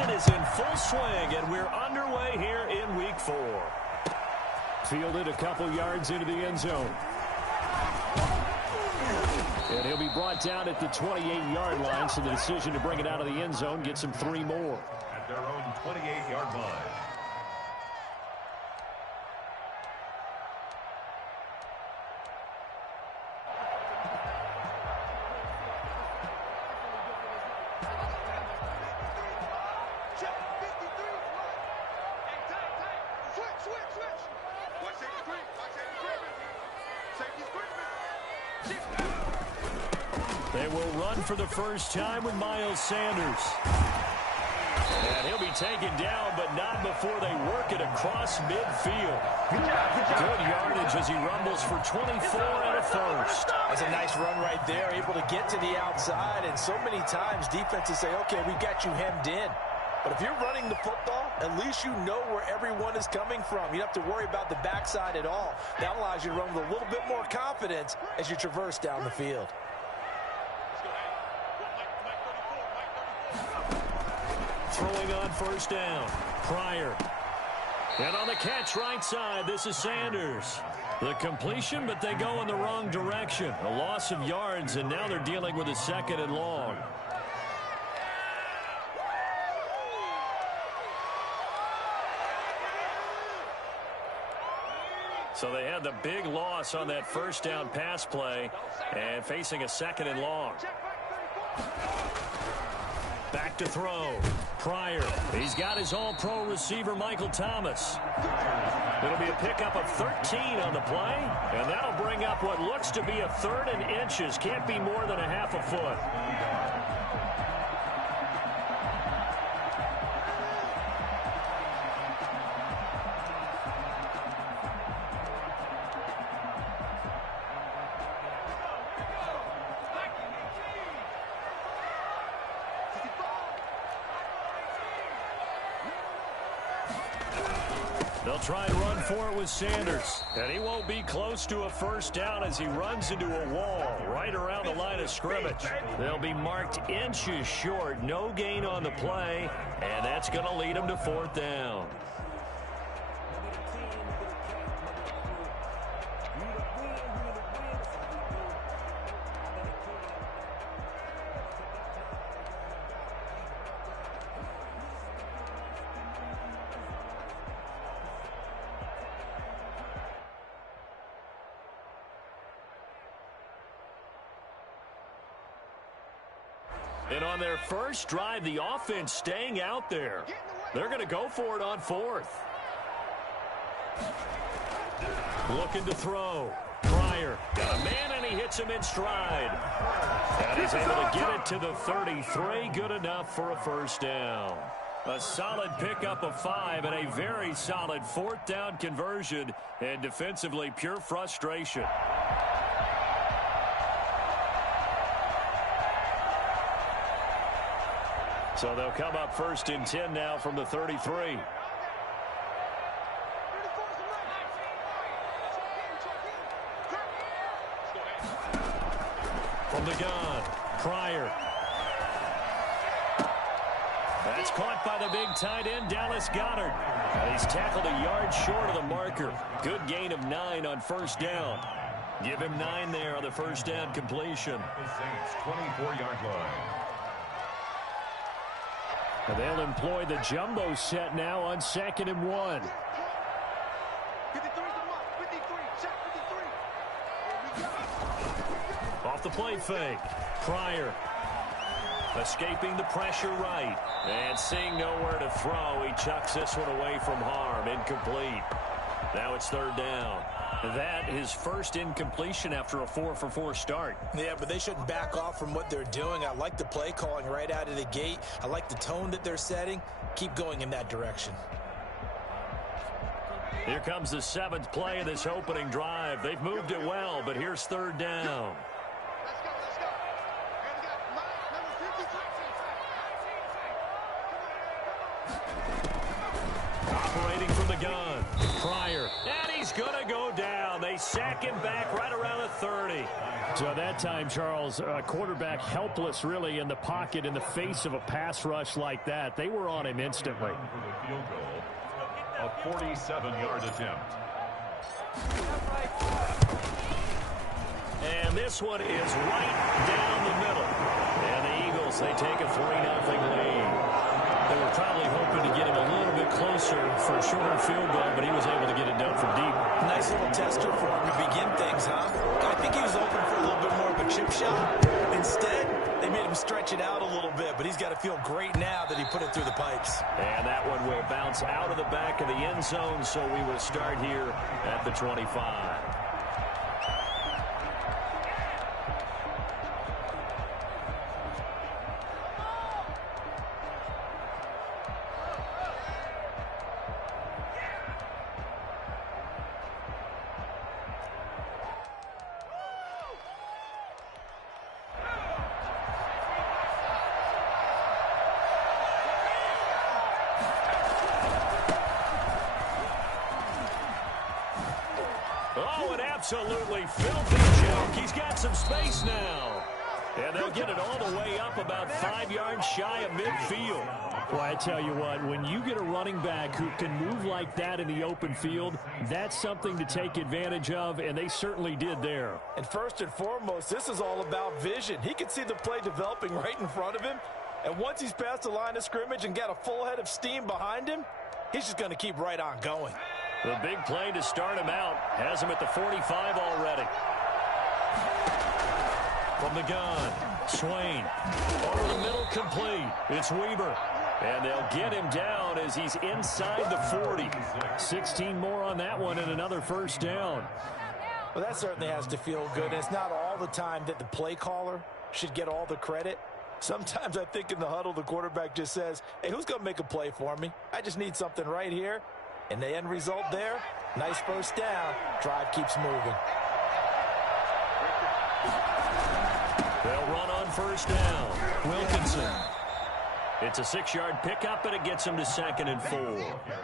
season is in full swing, and we're underway here in Week 4. Fielded a couple yards into the end zone. And he'll be brought down at the 28-yard line, so the decision to bring it out of the end zone gets him 3 more. At their own 28-yard line. They will run for the first time with Miles Sanders. And he'll be taken down, but not before they work it across midfield. Good yardage as he rumbles for 24 and a first. That's a nice run right there, able to get to the outside. And so many times defenses say, okay, we've got you hemmed in. But if you're running the football, at least you know where everyone is coming from. You don't have to worry about the backside at all. That allows you to run with a little bit more confidence as you traverse down the field. Throwing on first down. Pryor. And on the catch right side, this is Sanders. The completion, but they go in the wrong direction. A loss of yards, and now they're dealing with a 2nd and long. So they had the big loss on that first down pass play and facing a 2nd and long. Back to throw. Pryor. He's got his all-pro receiver, Michael Thomas. It'll be a pickup of 13 on the play, and that'll bring up what looks to be a 3rd and inches. Can't be more than a half a foot. They'll try and run for it with Sanders. And he won't be close to a first down as he runs into a wall right around the line of scrimmage. They'll be marked inches short. No gain on the play. And that's going to lead them to 4th down. And on their first drive, the offense staying out there. They're going to go for it on 4th. Looking to throw. Pryor got a man, and he hits him in stride. And he's able to get it to the 33. Good enough for a first down. A solid pickup of 5 and a very solid 4th down conversion. And defensively, pure frustration. So they'll come up 1st and 10 now from the 33. From the gun, Pryor. That's caught by the big tight end, Dallas Goedert. And he's tackled a yard short of the marker. Good gain of 9 on first down. Give him 9 there on the first down completion. The Saints' 24-yard line. And they'll employ the jumbo set now on 2nd and 1. Off the play fake. Pryor escaping the pressure right. And seeing nowhere to throw, he chucks this one away from harm. Incomplete. Now it's 3rd down. That his first incompletion after a 4-for-4 start. Yeah, but they shouldn't back off from what they're doing. I like the play calling right out of the gate. I like the tone that they're setting. Keep going in that direction. Here comes the 7th play of this opening drive. They've moved it well, but here's 3rd down. Operating from the gun. Pryor. And he's going to go down. They sack him back right around the 30. So that time, Charles, quarterback helpless really in the pocket in the face of a pass rush like that. They were on him instantly. For the field goal, a 47-yard attempt. And this one is right down the middle. And the Eagles, they take a 3-0 lead. They were probably hoping to get him a little bit closer for a shorter field goal, but he was able to get it done from deep. Nice little tester for him to begin things, huh? I think he was open for a little bit more of a chip shot. Instead, they made him stretch it out a little bit, but he's got to feel great now that he put it through the pipes. And that one will bounce out of the back of the end zone, so we will start here at the 25. Oh, an absolutely filthy joke. He's got some space now. And they'll get it all the way up about 5 yards shy of midfield. Well, I tell you what, when you get a running back who can move like that in the open field, that's something to take advantage of, and they certainly did there. And first and foremost, this is all about vision. He can see the play developing right in front of him, and once he's past the line of scrimmage and got a full head of steam behind him, he's just going to keep right on going. The big play to start him out has him at the 45 already. From the gun, Swain. Over the middle, complete. It's Weber. And they'll get him down as he's inside the 40. 16 more on that one and another first down. Well, that certainly has to feel good. And it's not all the time that the play caller should get all the credit. Sometimes I think in the huddle, the quarterback just says, hey, who's going to make a play for me? I just need something right here. And the end result there, nice first down. Drive keeps moving. They'll run on first down. Wilkinson. It's a 6-yard pickup, and it gets him to 2nd and 4.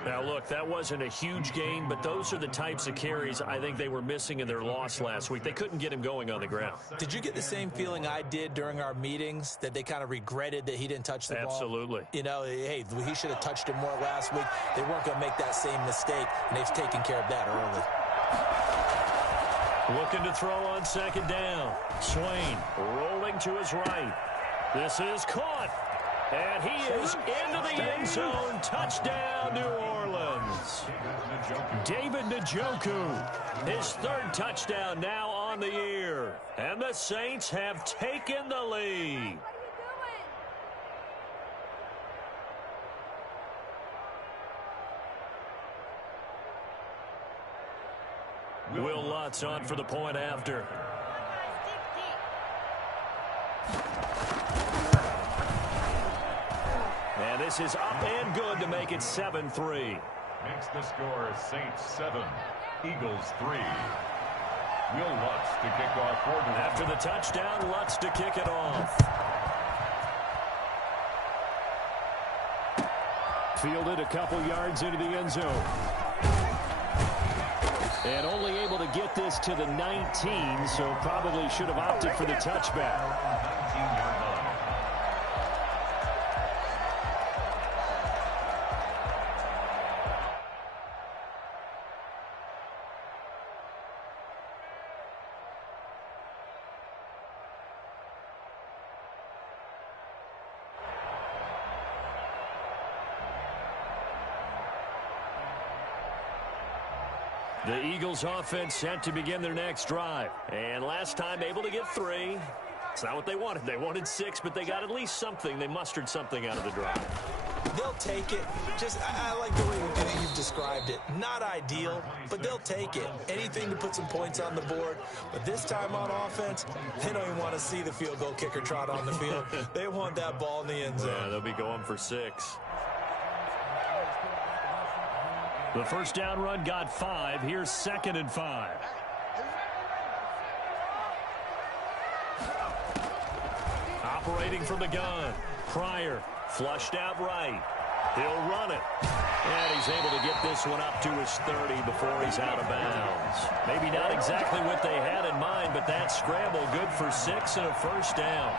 Now, look, that wasn't a huge gain, but those are the types of carries I think they were missing in their loss last week. They couldn't get him going on the ground. Did you get the same feeling I did during our meetings, that they kind of regretted that he didn't touch the ball? Absolutely. You know, hey, he should have touched it more last week. They weren't going to make that same mistake, and they've taken care of that early. Looking to throw on 2nd down. Swain rolling to his right. This is caught. And he is into the end zone. Touchdown, New Orleans. David Njoku, his 3rd touchdown now on the year. And the Saints have taken the lead. Will Lutz on for the point after. And this is up and good to make it 7-3. Makes the score Saints 7, Eagles 3. Will Lutz to kick off for them. After the touchdown, Lutz to kick it off. Fielded a couple yards into the end zone. And only able to get this to the 19, so probably should have opted for the touchback. 19-yard line. The Eagles offense set to begin their next drive. And last time able to get 3. It's not what they wanted. They wanted 6, but they got at least something. They mustered something out of the drive. They'll take it. Just, I like the way you've described it. Not ideal, but they'll take it. Anything to put some points on the board. But this time on offense, they don't even want to see the field goal kicker trot on the field. They want that ball in the end zone. Yeah, they'll be going for 6. The first down run got 5. Here's 2nd and 5. Operating from the gun. Pryor flushed out right. He'll run it. And he's able to get this one up to his 30 before he's out of bounds. Maybe not exactly what they had in mind, but that scramble good for 6 and a first down.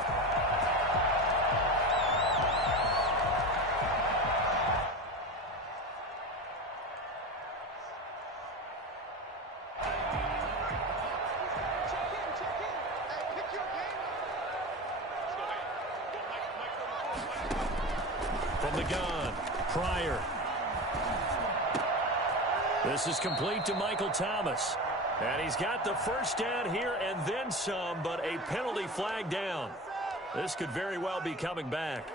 From the gun, Pryor. This is complete to Michael Thomas. And he's got the first down here and then some, but a penalty flag down. This could very well be coming back.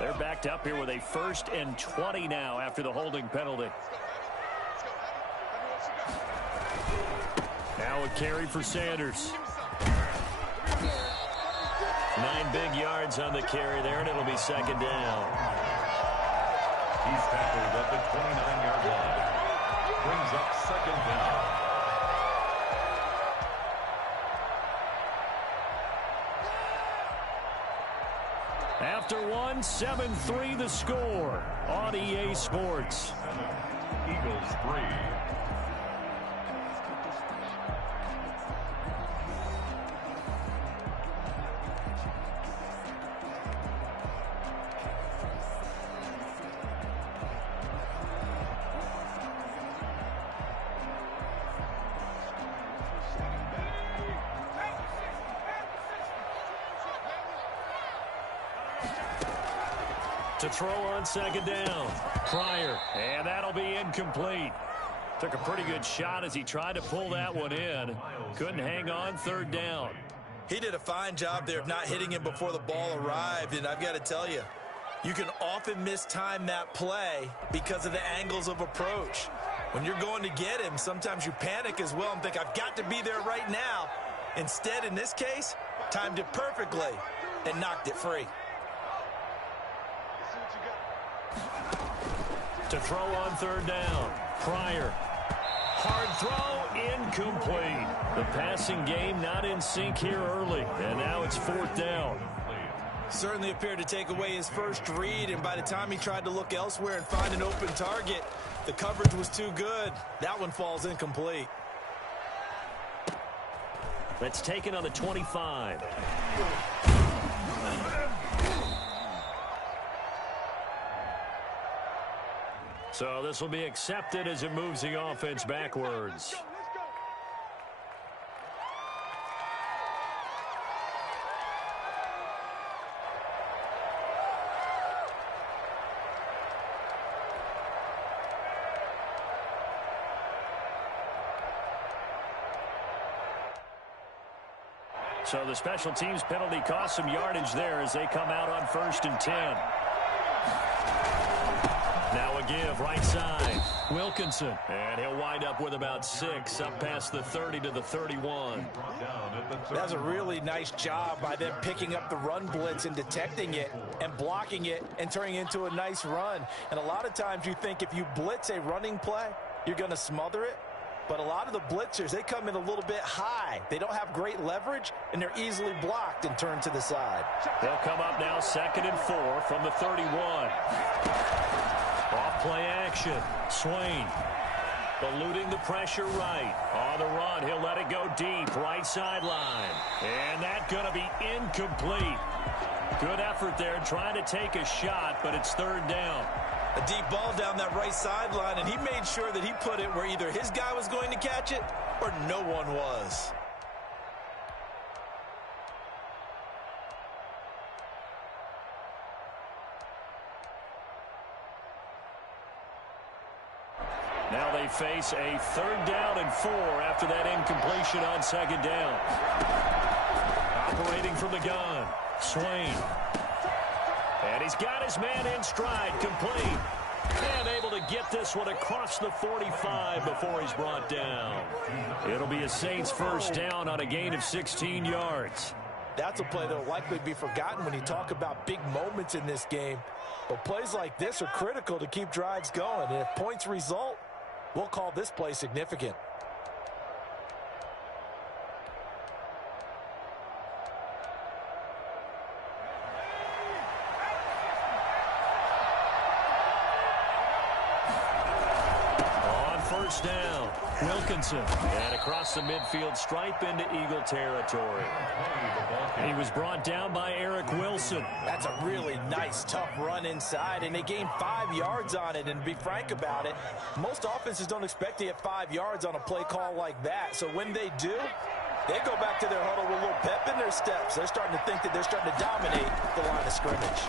They're backed up here with a 1st and 20 now after the holding penalty. Now a carry for Sanders. 9 big yards on the carry there, and it'll be 2nd down. He's tackled at the 29-yard line. Brings up 2nd down. After one, 7-3 the score on EA Sports. Eagles 3. To throw on 2nd down. Pryor, and that'll be incomplete. Took a pretty good shot as he tried to pull that one in. Couldn't hang on, 3rd down. He did a fine job there of not hitting him before the ball arrived, and I've got to tell you, you can often mistime that play because of the angles of approach. When you're going to get him, sometimes you panic as well and think, I've got to be there right now. Instead, in this case, timed it perfectly and knocked it free. To throw on 3rd down. Pryor. Hard throw, incomplete. The passing game not in sync here early, and now it's 4th down. Certainly appeared to take away his first read, and by the time he tried to look elsewhere and find an open target, the coverage was too good. That one falls incomplete. That's taken on the 25. So this will be accepted as it moves the offense backwards. So the special teams penalty cost some yardage there as they come out on 1st and 10. Now a give, right side. Wilkinson. And he'll wind up with about 6 up past the 30 to the 31. That's a really nice job by them picking up the run blitz and detecting it and blocking it and turning it into a nice run. And a lot of times you think if you blitz a running play, you're going to smother it. But a lot of the blitzers, they come in a little bit high. They don't have great leverage, and they're easily blocked and turned to the side. They'll come up now 2nd and 4 from the 31. Off play action. Swain eluding the pressure right. On the run, he'll let it go deep. Right sideline. And that's going to be incomplete. Good effort there trying to take a shot, but it's 3rd down. A deep ball down that right sideline, and he made sure that he put it where either his guy was going to catch it or no one was. Now they face a 3rd down and 4 after that incompletion on 2nd down. Operating from the gun, Swain. And he's got his man in stride, complete. And able to get this one across the 45 before he's brought down. It'll be a Saints 1st down on a gain of 16 yards. That's a play that will likely be forgotten when you talk about big moments in this game. But plays like this are critical to keep drives going. And if points result, we'll call this play significant. First down, Wilkinson. And across the midfield stripe into Eagle territory. He was brought down by Eric Wilson. That's a really nice, tough run inside, and they gained 5 yards on it. And to be frank about it, most offenses don't expect to get 5 yards on a play call like that. So when they do, they go back to their huddle with a little pep in their steps. They're starting to think that they're starting to dominate the line of scrimmage.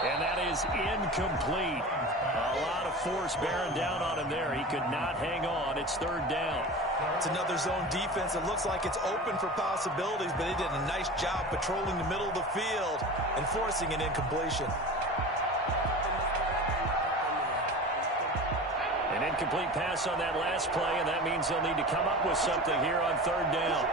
And that is incomplete. A lot of force bearing down on him there. He could not hang on. It's third down. It's another zone defense. It looks like it's open for possibilities, but they did a nice job patrolling the middle of the field and forcing an incompletion. An incomplete pass on that last play, and that means they'll need to come up with something here on third down.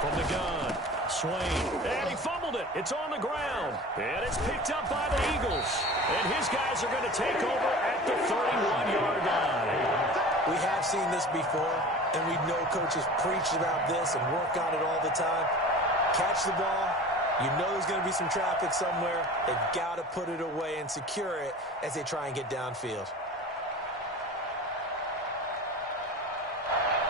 From the gun, Swain, and he fumbled it. It's on the ground, and it's picked up by the Eagles. And his guys are going to take over at the 31-yard line. We have seen this before, and we know coaches preach about this and work on it all the time. Catch the ball. You know there's going to be some traffic somewhere. They've got to put it away and secure it as they try and get downfield.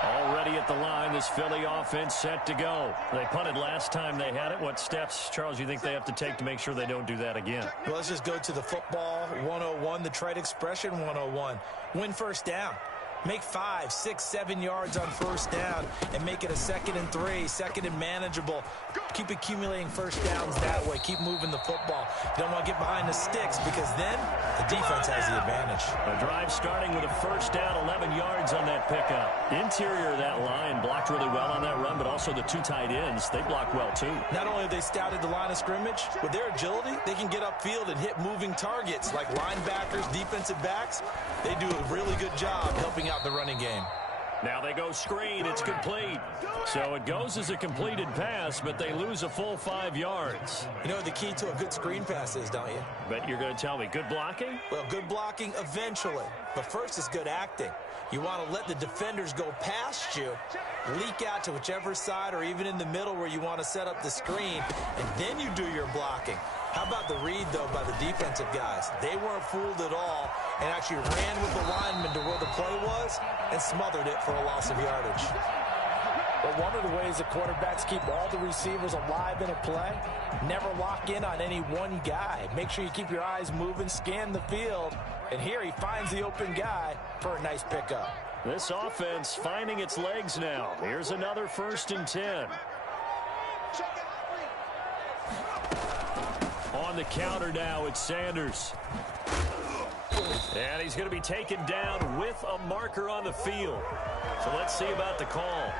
Already at the line, this Philly offense set to go. They punted last time they had it. What steps, Charles, you think they have to take to make sure they don't do that again? Well, let's just go to the football 101, the trade expression 101. Win first down. Make 5, 6, 7 yards on first down and make it a 2nd and 3, 2nd and manageable. Keep accumulating first downs that way. Keep moving the football. You don't want to get behind the sticks because then the defense has the advantage. A drive starting with a first down, 11 yards on that pickup. Interior of that line blocked really well on that run, but also the two tight ends, they blocked well too. Not only have they scouted the line of scrimmage, with their agility, they can get upfield and hit moving targets like linebackers, defensive backs. They do a really good job helping out the running game. Now they go screen. It's complete. So it goes as a completed pass, but they lose a full 5 yards. You know what the key to a good screen pass is, don't you? But you're going to tell me, good blocking? Well, good blocking eventually. But first is good acting. You want to let the defenders go past you, leak out to whichever side or even in the middle where you want to set up the screen, and then you do your blocking. How about the read, though, by the defensive guys? They weren't fooled at all and actually ran with the lineman to where the play was and smothered it for a loss of yardage. But one of the ways the quarterbacks keep all the receivers alive in a play, never lock in on any one guy. Make sure you keep your eyes moving, scan the field, and here he finds the open guy for a nice pickup. This offense finding its legs now. Here's another 1st and 10. On the counter now, it's Sanders. And he's going to be taken down with a marker on the field. So let's see about the call.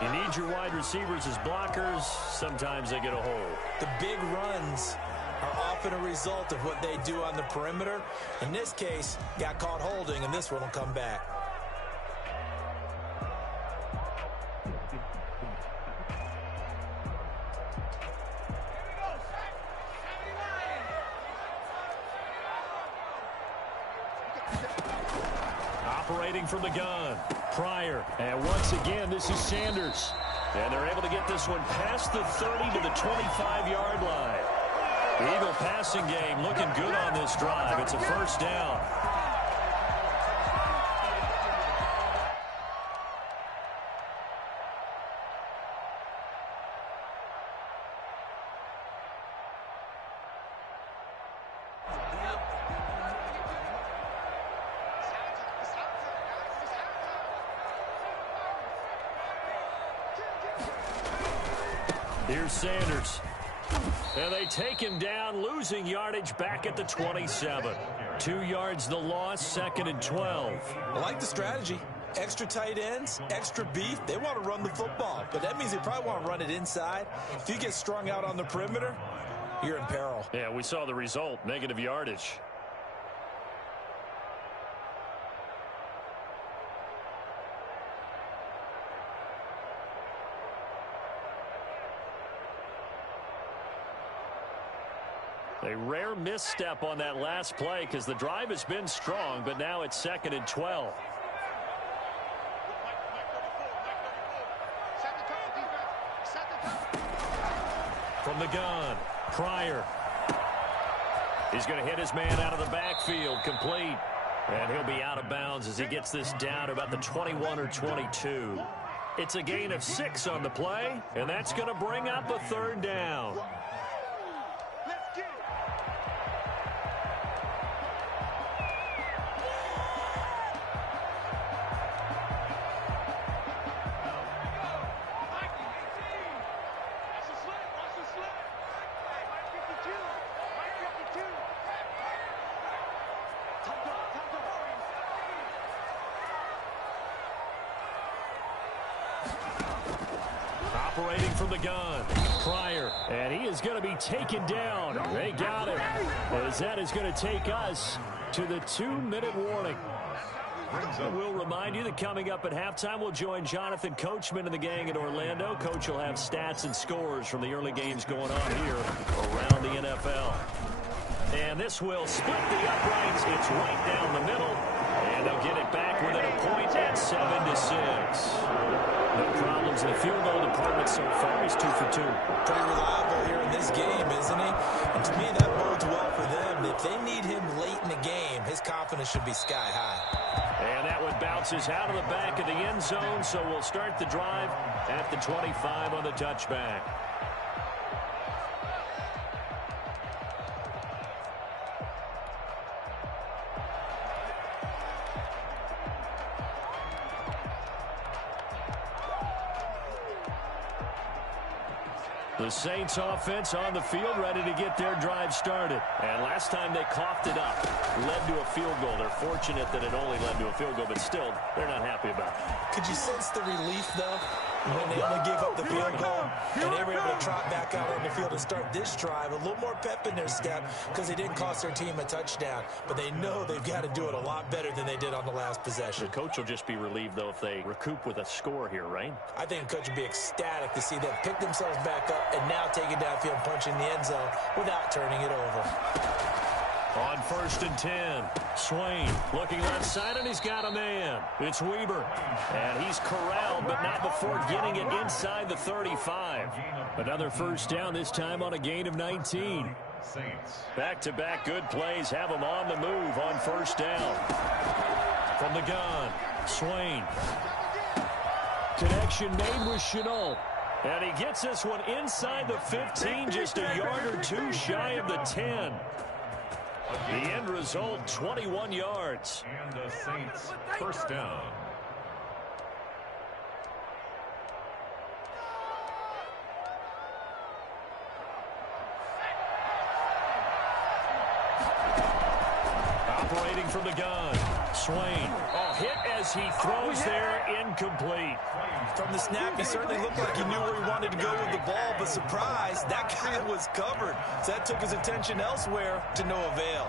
You need your wide receivers as blockers. Sometimes they get a hold. The big runs are often a result of what they do on the perimeter. In this case, got caught holding, and this one will come back. Operating from the gun, Pryor. And once again, this is Sanders. And they're able to get this one past the 30 to the 25-yard line. The Eagle passing game looking good on this drive. It's a first down. Here's Sanders. And they take him down, losing yardage back at the 27. 2 yards the loss, 2nd and 12. I like the strategy. Extra tight ends, extra beef. They want to run the football, but that means they probably want to run it inside. If you get strung out on the perimeter, you're in peril. Yeah, we saw the result, negative yardage. A rare misstep on that last play because the drive has been strong, but now it's 2nd and 12. From the gun, Pryor. He's going to hit his man out of the backfield, complete. And he'll be out of bounds as he gets this down to about the 21 or 22. It's a gain of 6 on the play, and that's going to bring up a 3rd down. Operating from the gun, Pryor, and he is going to be taken down. They got him, as that is going to take us to the 2-minute warning. We'll remind you that coming up at halftime, we'll join Jonathan Coachman and the gang in Orlando. Coach will have stats and scores from the early games going on here around the NFL. And this will split the uprights. It's right down the middle, and they'll get it back within a point at 7-6. No problems in the field goal department so far. He's 2 for 2. Pretty reliable here in this game, isn't he? And to me, that bodes well for them. If they need him late in the game, his confidence should be sky high. And that one bounces out of the back of the end zone, so we'll start the drive at the 25 on the touchback. The Saints offense on the field, ready to get their drive started. And last time they coughed it up, led to a field goal. They're fortunate that it only led to a field goal, but still, they're not happy about it. Could you sense the relief, though, when they only gave up the field goal and they were able to trot back out on the field and start this drive? A little more pep in their step because they didn't cost their team a touchdown, but they know they've got to do it a lot better than they did on the last possession. The coach will just be relieved, though, if they recoup with a score here, right? I think the coach would be ecstatic to see them pick themselves back up and now take it downfield, punching the end zone without turning it over. On 1st and 10, Swain looking left side, and he's got a man. It's Weber, and he's corralled, but not before getting it inside the 35. Another 1st down, this time on a gain of 19. Back-to-back good plays have him on the move on 1st down. From the gun, Swain. Connection made with Chenault. And he gets this one inside the 15, just a yard or 2 shy of the 10. The end result, 21 yards. And the Saints, 1st down. Operating from the gun, Swain. Oh, hit as he throws there, incomplete. From the snap, he certainly looked like he knew where he wanted to go with the ball, but surprise, that guy was covered. So that took his attention elsewhere to no avail.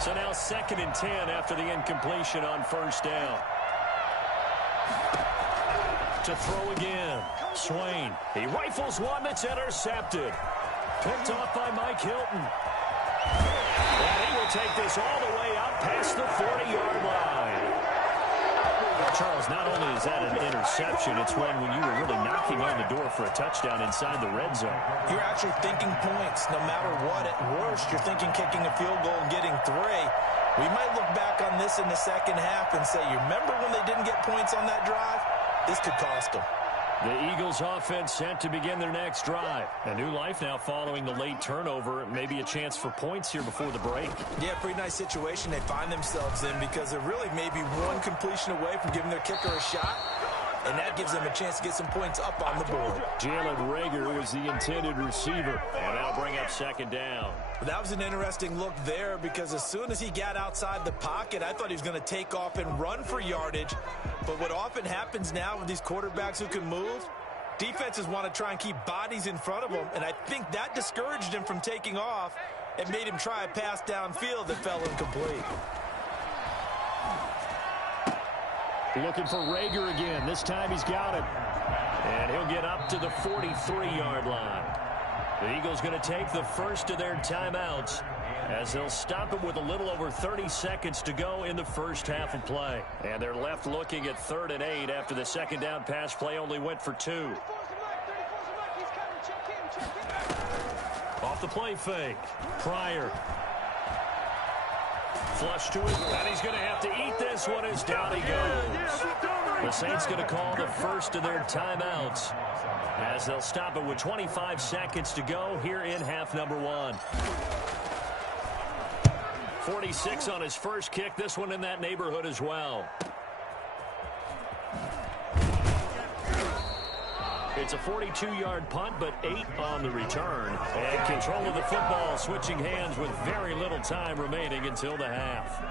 So now 2nd and 10 after the incompletion on 1st down. To throw again, Swain. He rifles one that's intercepted. Picked off by Mike Hilton. And he will take this all the way up past the 40-yard line. Charles, not only is that an interception, it's when you were really knocking on the door for a touchdown inside the red zone. You're actually thinking points no matter what. At worst, you're thinking kicking a field goal and getting 3. We might look back on this in the 2nd half and say, you remember when they didn't get points on that drive? This could cost them. The Eagles offense set to begin their next drive. A new life now following the late turnover. Maybe a chance for points here before the break. Yeah, pretty nice situation they find themselves in because they're really maybe one completion away from giving their kicker a shot. And that gives them a chance to get some points up on the board. Jalen Reagor was the intended receiver. And that'll bring up 2nd down. That was an interesting look there because as soon as he got outside the pocket, I thought he was going to take off and run for yardage. But what often happens now with these quarterbacks who can move, defenses want to try and keep bodies in front of them. And I think that discouraged him from taking off and made him try a pass downfield that fell incomplete. Looking for Reagor again. This time he's got it. And he'll get up to the 43-yard line. The Eagles going to take the first of their timeouts as they'll stop it with a little over 30 seconds to go in the first half of play. And they're left looking at 3rd and 8 after the second down pass play only went for 2. Off the play fake. Pryor. Flush to it, and he's going to have to eat this one as down he goes. The Saints going to call the first of their timeouts as they'll stop it with 25 seconds to go here in half number 1. 46 on his first kick. This one in that neighborhood as well. It's a 42-yard punt, but 8 on the return. And control of the football switching hands with very little time remaining until the half.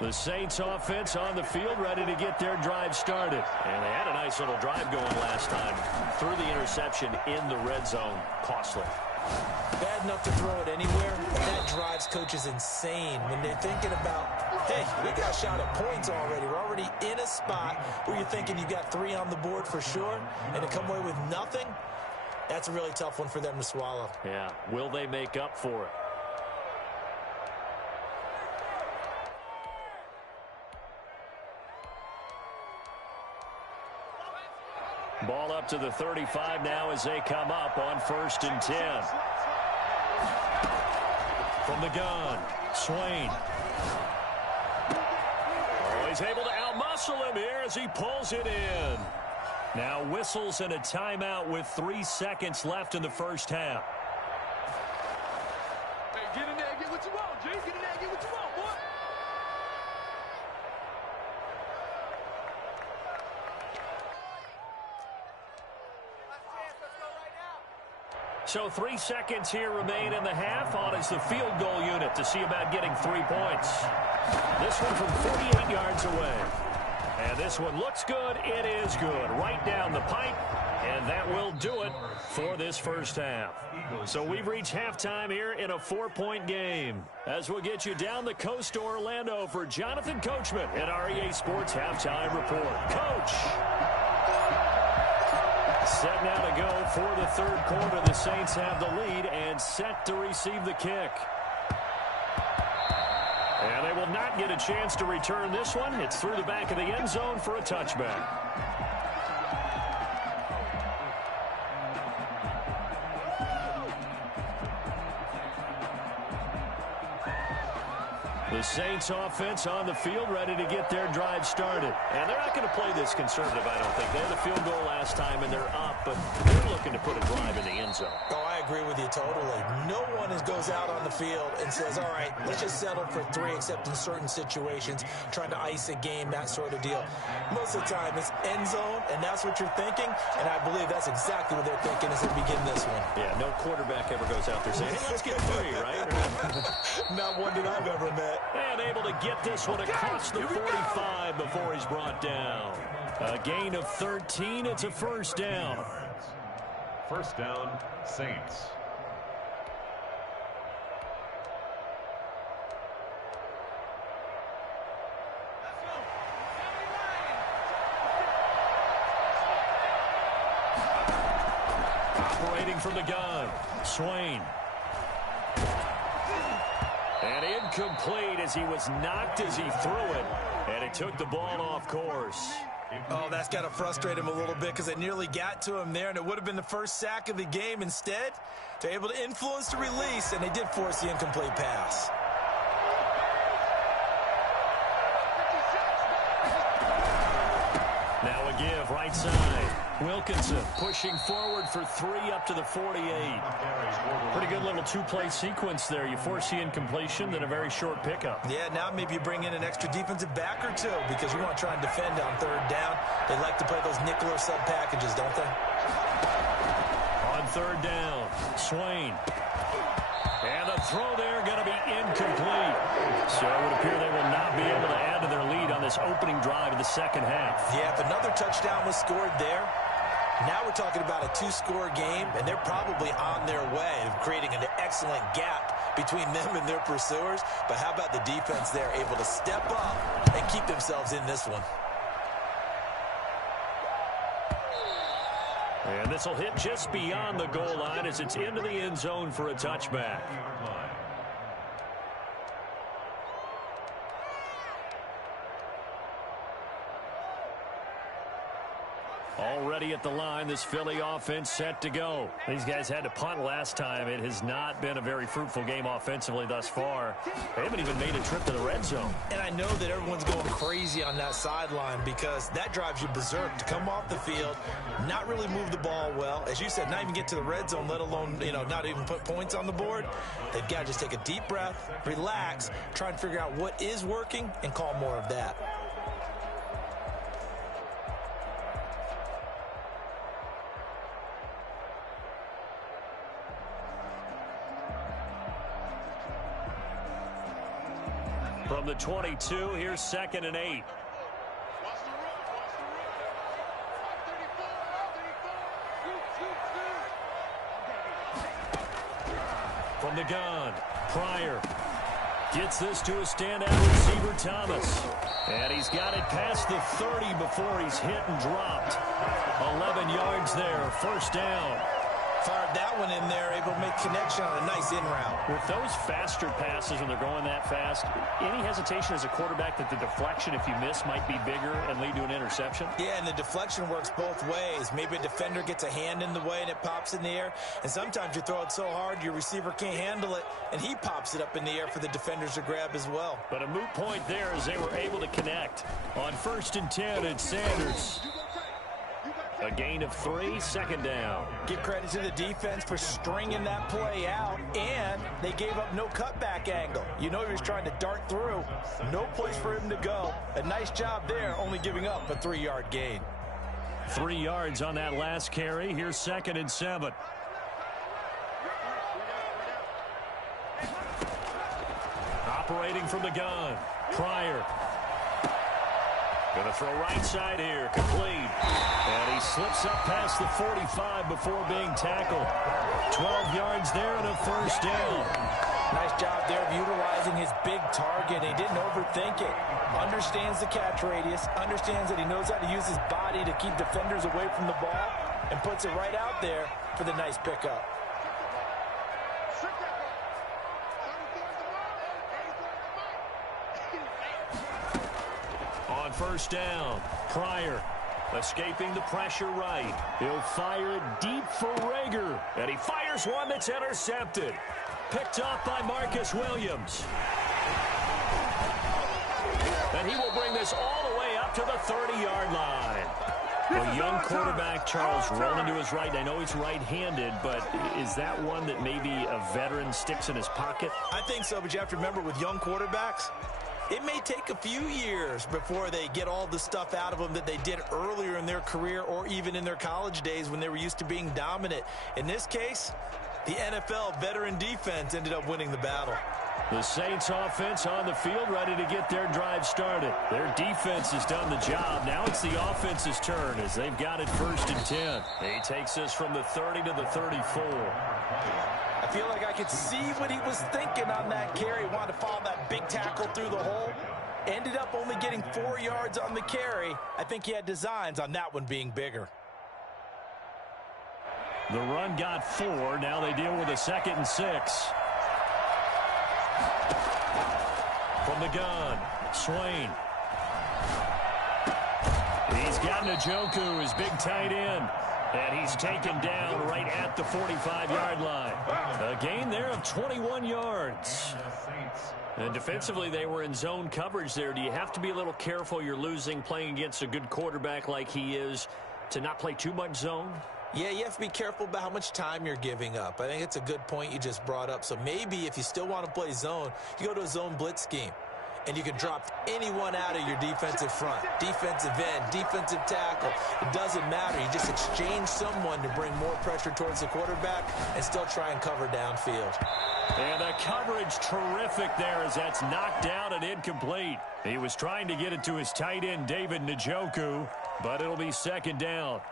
The Saints offense on the field ready to get their drive started. And they had a nice little drive going last time. Threw the interception in the red zone. Costly. Bad enough to throw it anywhere. That drives coaches insane when they're thinking about, hey, we got a shot at points already. We're already in a spot where you're thinking you got 3 on the board for sure, and to come away with nothing, that's a really tough one for them to swallow. Yeah, will they make up for it? Ball up to the 35 now as they come up on 1st and 10. From the gun, Swain. Oh, he's able to outmuscle him here as he pulls it in. Now whistles and a timeout with 3 seconds left in the first half. Hey, get in there and get what you want, G. Get in there and get what you want, boy. So 3 seconds here remain in the half. On is the field goal unit to see about getting 3 points. This one from 48 yards away. And this one looks good. It is good. Right down the pipe. And that will do it for this first half. So we've reached halftime here in a 4-point game. As we'll get you down the coast to Orlando for Jonathan Coachman at our EA Sports Halftime Report. Coach! Set now to go for the 3rd quarter. The Saints have the lead and set to receive the kick. And they will not get a chance to return this one. It's through the back of the end zone for a touchback. The Saints offense on the field ready to get their drive started. And they're not going to play this conservative, I don't think. They had a field goal last time, and they're up, but they're looking to put a drive in the end zone. Oh, I agree with you totally. No one goes out on the field and says, all right, let's just settle for 3, except in certain situations, trying to ice a game, that sort of deal. Most of the time, it's end zone, and that's what you're thinking, and I believe that's exactly what they're thinking as they begin this one. Yeah, no quarterback ever goes out there saying, hey, let's get 3, right? Not one that I've ever met. And able to get this one across the 45 before he's brought down. A gain of 13. It's a first down. First down, Saints. Operating from the gun, Swain. And incomplete as he was knocked as he threw it. And it took the ball off course. Oh, that's got to frustrate him a little bit because it nearly got to him there, and it would have been the first sack of the game. Instead, they're able to influence the release, and they did force the incomplete pass. Now a give, right side. Wilkinson pushing forward for 3 up to the 48. Pretty good little 2-play sequence there. You force the incompletion, then a very short pickup. Yeah, now maybe you bring in an extra defensive back or 2 because you want to try and defend on 3rd down. They like to play those nickel or sub packages, don't they? On 3rd down, Swain. And the throw there going to be incomplete. So it would appear they will not be able to add to their lead on this opening drive of the second half. Yeah, if another touchdown was scored there, Now we're talking about a two-score game, and they're probably on their way of creating an excellent gap between them and their pursuers. But how about the defense there, able to step up and keep themselves in this one? And this will hit just beyond the goal line as it's into the end zone for a touchback. Already at the line, this Philly offense set to go. These guys had to punt last time. It has not been a very fruitful game offensively thus far. They haven't even made a trip to the red zone. And I know that everyone's going crazy on that sideline because that drives you berserk to come off the field, not really move the ball well. As you said, not even get to the red zone, let alone, not even put points on the board. They've got to just take a deep breath, relax, try and figure out what is working and call more of that. From the 22, here's 2nd and 8. From the gun, Pryor gets this to a standout receiver, Thomas. And he's got it past the 30 before he's hit and dropped. 11 yards there, first down. Fired that one in there, able to make connection on a nice in route. With those faster passes when they're going that fast, any hesitation as a quarterback that the deflection, if you miss, might be bigger and lead to an interception? Yeah, and the deflection works both ways. Maybe a defender gets a hand in the way and it pops in the air. And sometimes you throw it so hard your receiver can't handle it, and he pops it up in the air for the defenders to grab as well. But a moot point there as they were able to connect. On 1st and 10, it's Sanders. A gain of 3, 2nd down. Give credit to the defense for stringing that play out, and they gave up no cutback angle. You know he was trying to dart through. No place for him to go. A nice job there, only giving up a 3-yard gain. 3 yards on that last carry. Here's 2nd and 7. Operating from the gun, Pryor. Going to throw right side here, complete. And he slips up past the 45 before being tackled. 12 yards there and a first down. Nice job there of utilizing his big target. He didn't overthink it. Understands the catch radius, understands that he knows how to use his body to keep defenders away from the ball, and puts it right out there for the nice pickup. On first down, Pryor escaping the pressure right. He'll fire it deep for Rager. And he fires one that's intercepted. Picked up by Marcus Williams. And he will bring this all the way up to the 30-yard line. Well, young quarterback Charles rolling to his right. I know he's right-handed, but is that one that maybe a veteran sticks in his pocket? I think so, but you have to remember with young quarterbacks, it may take a few years before they get all the stuff out of them that they did earlier in their career or even in their college days when they were used to being dominant. In this case, the NFL veteran defense ended up winning the battle. The Saints offense on the field ready to get their drive started. Their defense has done the job. Now it's the offense's turn as they've got it 1st and 10. He takes us from the 30 to the 34. I feel like I could see what he was thinking on that carry. Wanted to follow that big tackle through the hole. Ended up only getting 4 yards on the carry. I think he had designs on that one being bigger. The run got 4. Now they deal with a 2nd and 6. From the gun, Swain. He's got Njoku, his big tight end. And he's taken down right at the 45-yard line. A gain there of 21 yards. And defensively, they were in zone coverage there. Do you have to be a little careful you're losing playing against a good quarterback like he is to not play too much zone? Yeah, you have to be careful about how much time you're giving up. I think it's a good point you just brought up. So maybe if you still want to play zone, you go to a zone blitz scheme. And you can drop anyone out of your defensive front, defensive end, defensive tackle. It doesn't matter. You just exchange someone to bring more pressure towards the quarterback and still try and cover downfield. And the coverage terrific there as that's knocked down and incomplete. He was trying to get it to his tight end, David Njoku, but it'll be 2nd down.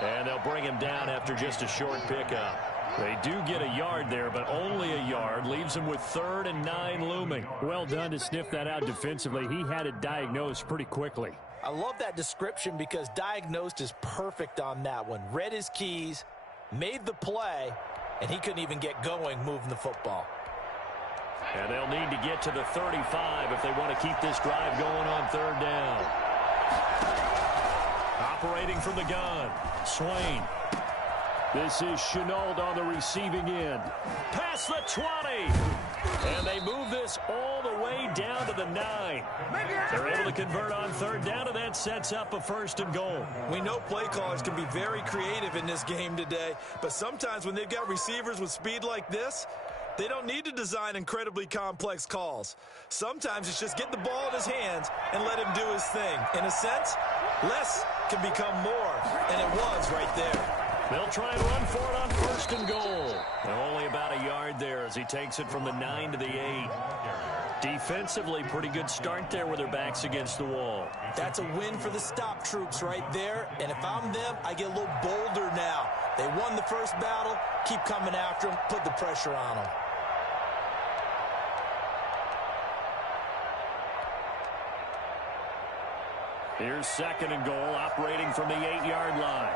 And they'll bring him down after just a short pickup. They do get a yard there, but only a yard. Leaves him with 3rd and 9 looming. Well done to sniff that out defensively. He had it diagnosed pretty quickly. I love that description because diagnosed is perfect on that one. Read his keys, made the play, and he couldn't even get going moving the football. And they'll need to get to the 35 if they want to keep this drive going on 3rd down. Operating from the gun, Swain. This is Chenault on the receiving end. Past the 20. And they move this all the way down to the 9. They're able to convert on 3rd down, and that sets up a 1st and goal. We know play callers can be very creative in this game today, but sometimes when they've got receivers with speed like this, they don't need to design incredibly complex calls. Sometimes it's just get the ball in his hands and let him do his thing. In a sense, less can become more, and it was right there. They'll try and run for it on 1st and goal. And only about a yard there as he takes it from the 9 to the 8. Defensively, pretty good start there with their backs against the wall. That's a win for the stop troops right there. And if I'm them, I get a little bolder now. They won the first battle. Keep coming after them. Put the pressure on them. Here's 2nd and goal, operating from the 8-yard line.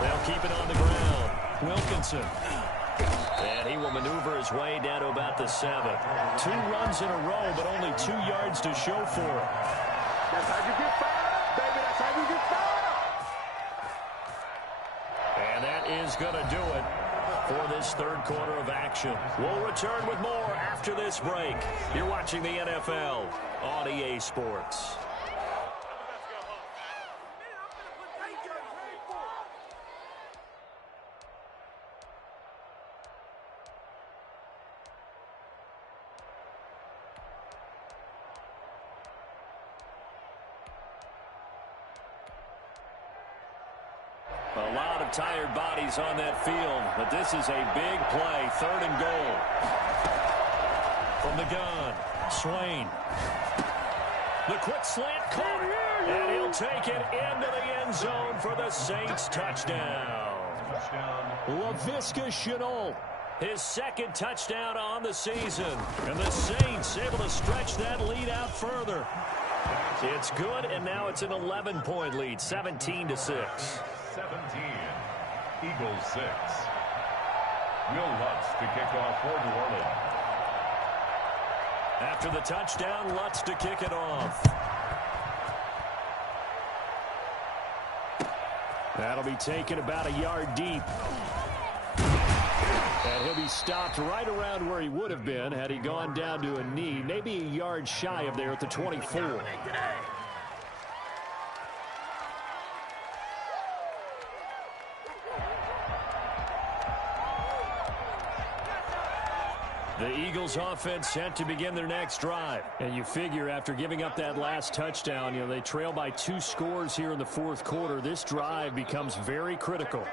They'll keep it on the ground. Wilkinson. And he will maneuver his way down to about the 7. 2 runs in a row, but only 2 yards to show for it. That's how you get fired up, baby. That's how you get fired up. And that is going to do it for this 3rd quarter of action. We'll return with more after this break. You're watching the NFL on EA Sports. A lot of tired bodies on that field, but this is a big play. 3rd and goal. From the gun, Swain. The quick slant caught, and he'll take it into the end zone for the Saints touchdown. LaVisca Chenault. His 2nd touchdown on the season, and the Saints able to stretch that lead out further. It's good, and now it's an 11-point lead, 17-6. 17. Eagles 6. Will Lutz to kick off for New Orleans. After the touchdown, Lutz to kick it off. That'll be taken about a yard deep. And he'll be stopped right around where he would have been had he gone down to a knee, maybe a yard shy of there at the 24. The Eagles offense set to begin their next drive. And you figure after giving up that last touchdown, they trail by 2 scores here in the 4th quarter. This drive becomes very critical.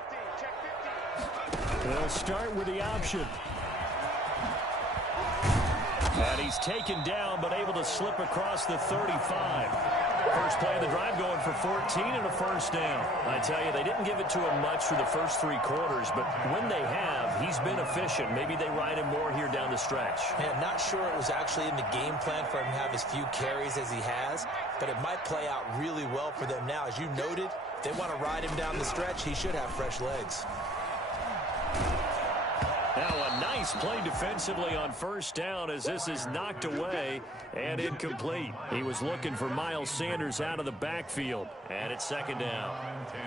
They'll start with the option. And he's taken down but able to slip across the 35. First play of the drive going for 14 and a 1st down. I tell you, they didn't give it to him much for the first 3 quarters, but when they have, he's been efficient. Maybe they ride him more here down the stretch. Man, not sure it was actually in the game plan for him to have as few carries as he has, but it might play out really well for them now. As you noted, if they want to ride him down the stretch, he should have fresh legs. Now a nice play defensively on 1st down as this is knocked away and incomplete. He was looking for Miles Sanders out of the backfield, and it's 2nd down. 10.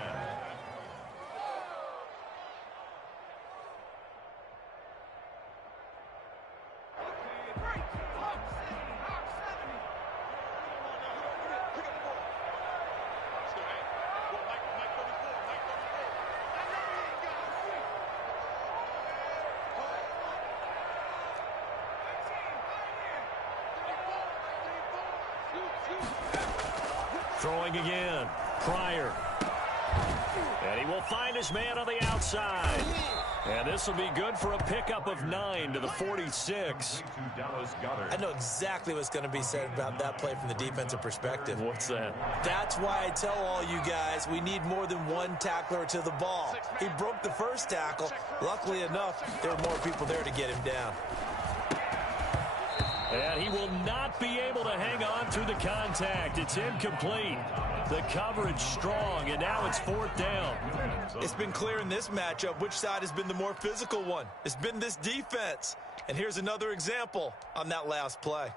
Throwing again. Pryor. And he will find his man on the outside. And this will be good for a pickup of 9 to the 46. I know exactly what's going to be said about that play from the defensive perspective. What's that? That's why I tell all you guys we need more than one tackler to the ball. He broke the first tackle. Luckily enough, there were more people there to get him down. And he will not be able to hang on through the contact. It's incomplete. The coverage strong, and now it's 4th down. It's been clear in this matchup which side has been the more physical one. It's been this defense. And here's another example on that last play.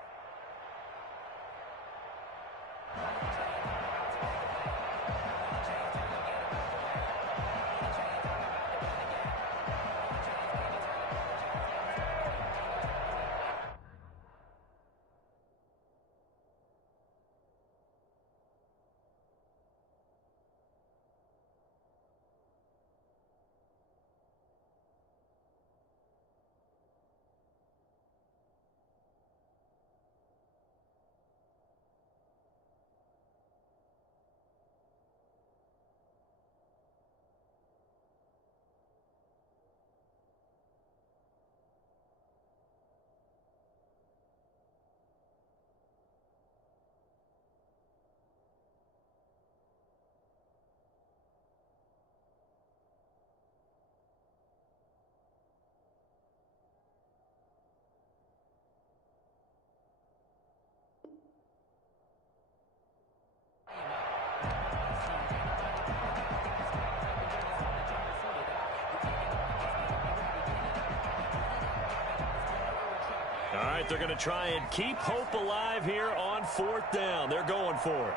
All right, they're going to try and keep hope alive here on 4th down. They're going for it.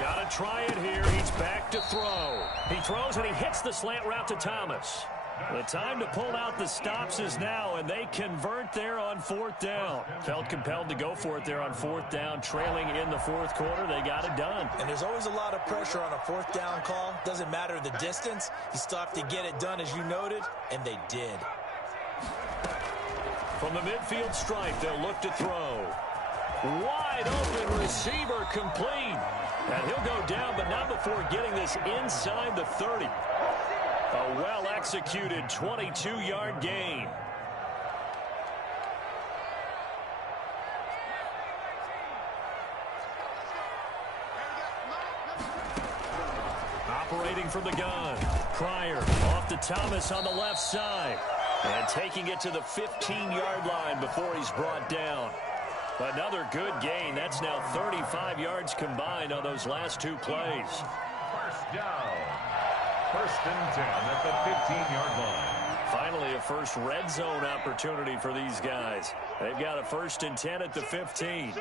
Got to try it here. He's back to throw. He throws and he hits the slant route to Thomas. The time to pull out the stops is now, and they convert there on 4th down. Felt compelled to go for it there on 4th down, trailing in the 4th quarter. They got it done. And there's always a lot of pressure on a 4th down call. Doesn't matter the distance. You still have to get it done, as you noted, and they did. From the midfield stripe, they'll look to throw. Wide open receiver complete. And he'll go down, but not before getting this inside the 30. A well-executed 22-yard gain. Operating from the gun. Pryor off to Thomas on the left side. And taking it to the 15-yard line before he's brought down. Another good gain. That's now 35 yards combined on those last 2 plays. First down. 1st and 10 at the 15-yard line. Finally, a first red zone opportunity for these guys. They've got a 1st and 10 at the 15.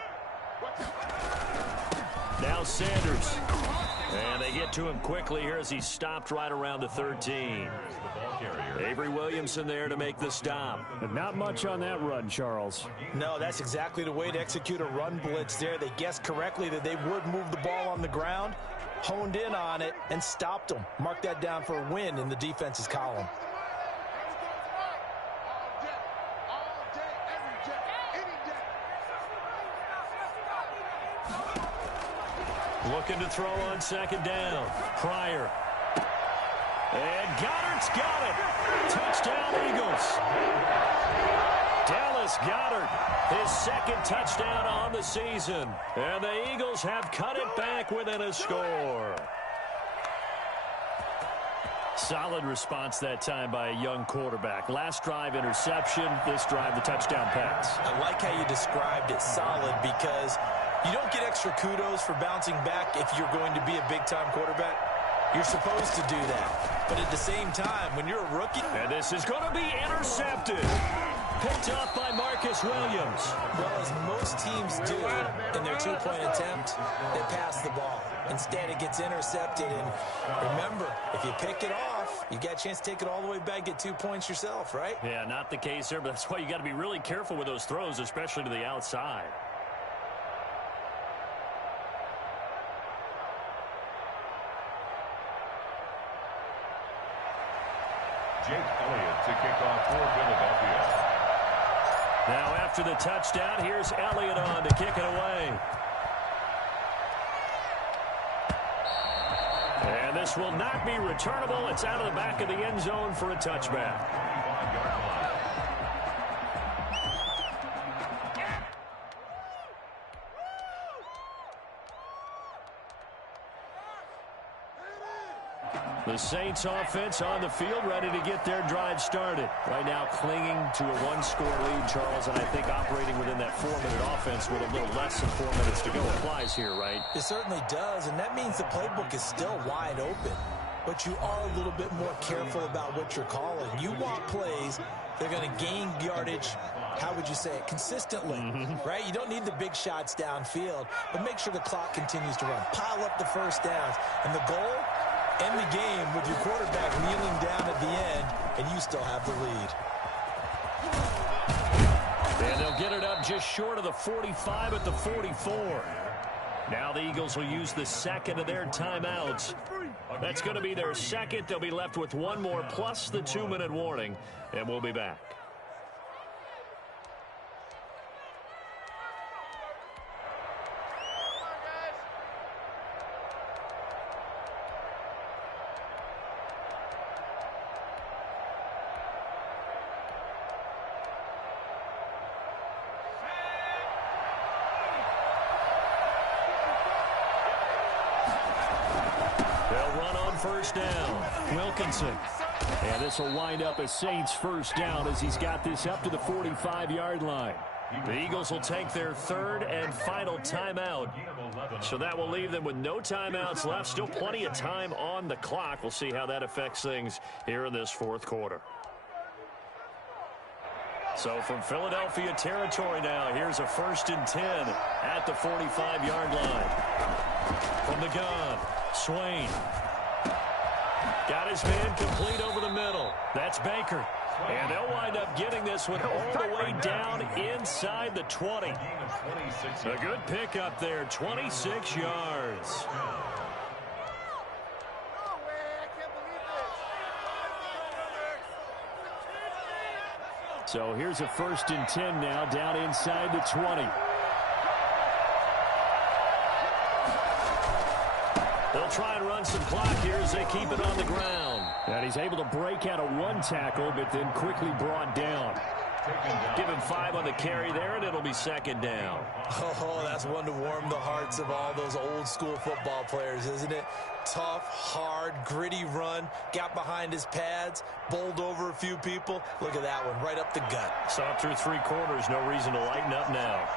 Now Sanders. And they get to him quickly here as he stopped right around the 13. Avery Williamson there to make the stop. But not much on that run, Charles. No, that's exactly the way to execute a run blitz there. They guessed correctly that they would move the ball on the ground, honed in on it, and stopped them. Mark that down for a win in the defense's column. Looking to throw on 2nd down. Pryor. And Goddard's got it. Touchdown, Eagles. Dallas Goedert, his 2nd touchdown on the season. And the Eagles have cut it back within a score. Solid response that time by a young quarterback. Last drive, interception. This drive, the touchdown pass. I like how you described it, solid, because you don't get extra kudos for bouncing back if you're going to be a big-time quarterback. You're supposed to do that. But at the same time, when you're a rookie... And this is going to be intercepted. Picked off by Marcus Williams. Well, as most teams do in their 2-point attempt, they pass the ball. Instead, it gets intercepted. And remember, if you pick it off, you got a chance to take it all the way back, get 2 points yourself, right? Yeah, not the case there, but that's why you got to be really careful with those throws, especially to the outside. Jake Elliott to kick off for Philadelphia. Now after the touchdown, here's Elliott on to kick it away. And And this will not be returnable. It's out of the back of the end zone for a touchback. The Saints offense on the field, ready to get their drive started. Right now clinging to a one-score lead, Charles, and I think operating within that 4-minute offense with a little less than 4 minutes to go applies here, right? It certainly does, and that means the playbook is still wide open. But you are a little bit more careful about what you're calling. You want plays, they're going to gain yardage, how would you say it, consistently, right? You don't need the big shots downfield, but make sure the clock continues to run. Pile up the first downs, and the goal, end the game with your quarterback kneeling down at the end, and you still have the lead. And they'll get it up just short of the 45 at the 44. Now the Eagles will use the second of their timeouts. That's going to be their second. They'll be left with one more plus the 2-minute warning, and we'll be back. First down, Wilkinson. And this will wind up a Saints first down as he's got this up to the 45-yard line. The Eagles will take their third and final timeout. So that will leave them with no timeouts left. Still plenty of time on the clock. We'll see how that affects things here in this fourth quarter. So from Philadelphia territory now, here's a 1st and 10 at the 45-yard line. From the gun, Swain. Got his man complete over the middle. That's Baker. And they'll wind up getting this one all the way down inside the 20. A good pickup there, 26 yards. So here's a 1st and 10 now down inside the 20. They'll try and run some clock here as they keep it on the ground. And he's able to break out of one tackle, but then quickly brought down. Give him 5 on the carry there, and it'll be 2nd down. Oh, that's one to warm the hearts of all those old-school football players, isn't it? Tough, hard, gritty run, got behind his pads, bowled over a few people. Look at that one, right up the gut. Saw it through 3 quarters, no reason to lighten up now.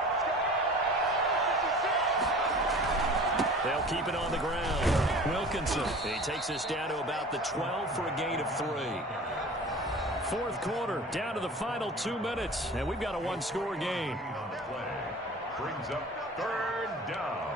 They'll keep it on the ground. Wilkinson, he takes this down to about the 12 for a gain of 3. Fourth quarter, down to the final 2 minutes, and we've got a one-score game. Brings up 3rd down.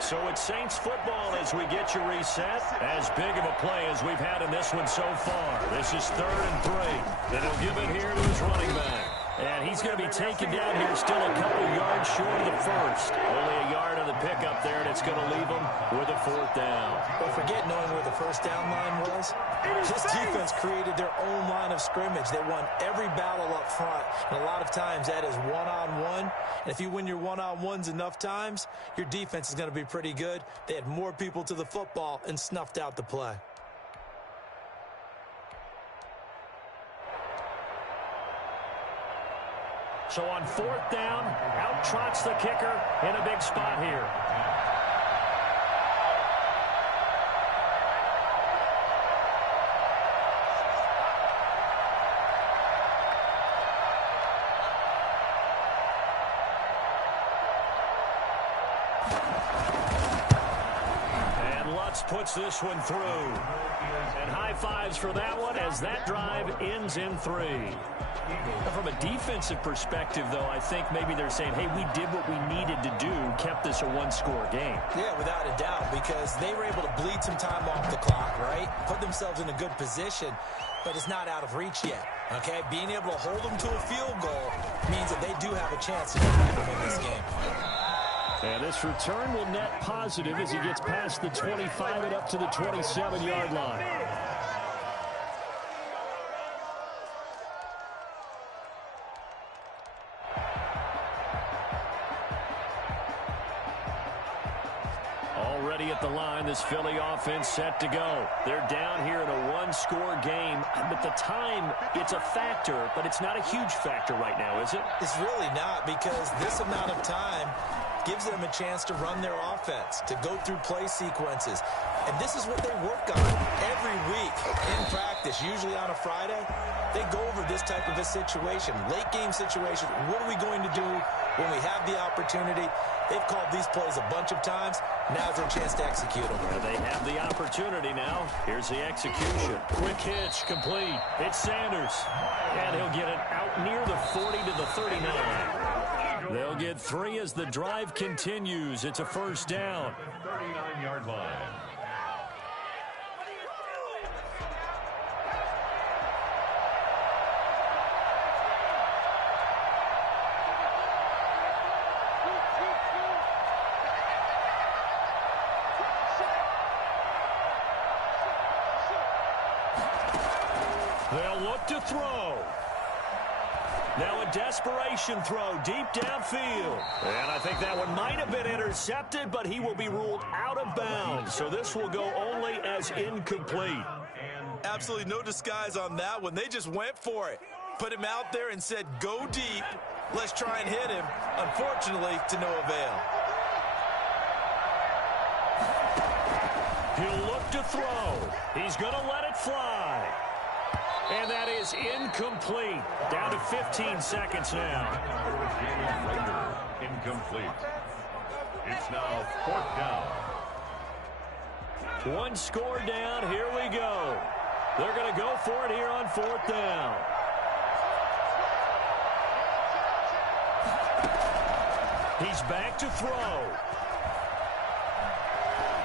So it's Saints football as we get you reset. As big of a play as we've had in this one so far. This is 3rd and 3. Then he'll give it here to his running back. And he's going to be taken down here still a couple yards short of the first. Only a yard on the pickup there, and it's going to leave him with a 4th down. Well, forget knowing where the first down line was. This defense created their own line of scrimmage. They won every battle up front, and a lot of times that is one-on-one. And if you win your one-on-ones enough times, your defense is going to be pretty good. They had more people to the football and snuffed out the play. So on 4th down, out trots the kicker in a big spot here. And Lutz puts this one through. And high fives for that one as that drive ends in 3. From a defensive perspective, though, I think maybe they're saying, hey, we did what we needed to do, kept this a one-score game. Yeah, without a doubt, because they were able to bleed some time off the clock, right? Put themselves in a good position, but it's not out of reach yet, okay? Being able to hold them to a field goal means that they do have a chance to win this game. And this return will net positive as he gets past the 25 and up to the 27-yard line. Already at the line, this Philly offense set to go. They're down here in a one-score game. But the time, it's a factor, but it's not a huge factor right now, is it? It's really not, because this amount of time gives them a chance to run their offense, to go through play sequences. And this is what they work on every week in practice, usually on a Friday. They go over this type of a situation, late game situation. What are we going to do when we have the opportunity? They've called these plays a bunch of times. Now's their chance to execute them. And they have the opportunity now. Here's the execution. Quick hitch, complete. It's Sanders. And he'll get it out near the 40 to the 39. They'll get 3 as the drive continues. It's a first down. 39-yard line. They'll look to throw. Now a desperation throw deep downfield. And I think that one might have been intercepted, but he will be ruled out of bounds. So this will go only as incomplete. Absolutely no disguise on that one. They just went for it. Put him out there and said, go deep. Let's try and hit him. Unfortunately, to no avail. He'll look to throw. He's going to let it fly. And that is incomplete. Down to 15 seconds now. Incomplete. It's now 4th down. One score down. Here we go. They're going to go for it here on 4th down. He's back to throw.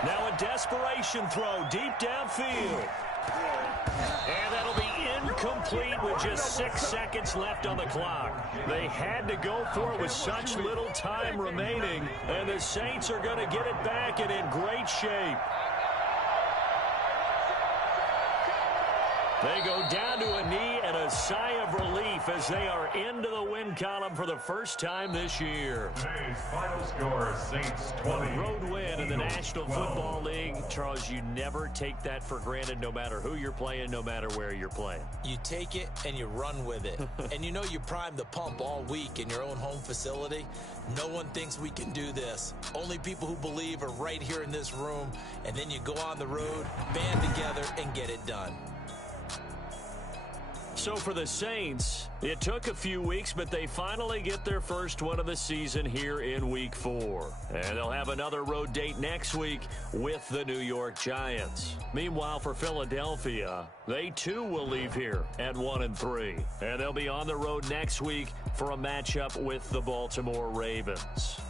Now a desperation throw deep downfield. And that'll be incomplete with just 6 seconds left on the clock. They had to go for it with such little time remaining, and the Saints are going to get it back and in great shape. They go down to a knee and a sigh of relief as they are into the win column for the first time this year. Today's final score, Saints 20. Road win in the National Football League. Charles, you never take that for granted no matter who you're playing, no matter where you're playing. You take it and you run with it. And you know you primed the pump all week in your own home facility. No one thinks we can do this. Only people who believe are right here in this room. And then you go on the road, band together, and get it done. So for the Saints, it took a few weeks, but they finally get their first one of the season here in Week 4. And they'll have another road date next week with the New York Giants. Meanwhile, for Philadelphia, they too will leave here at 1-3. And they'll be on the road next week for a matchup with the Baltimore Ravens.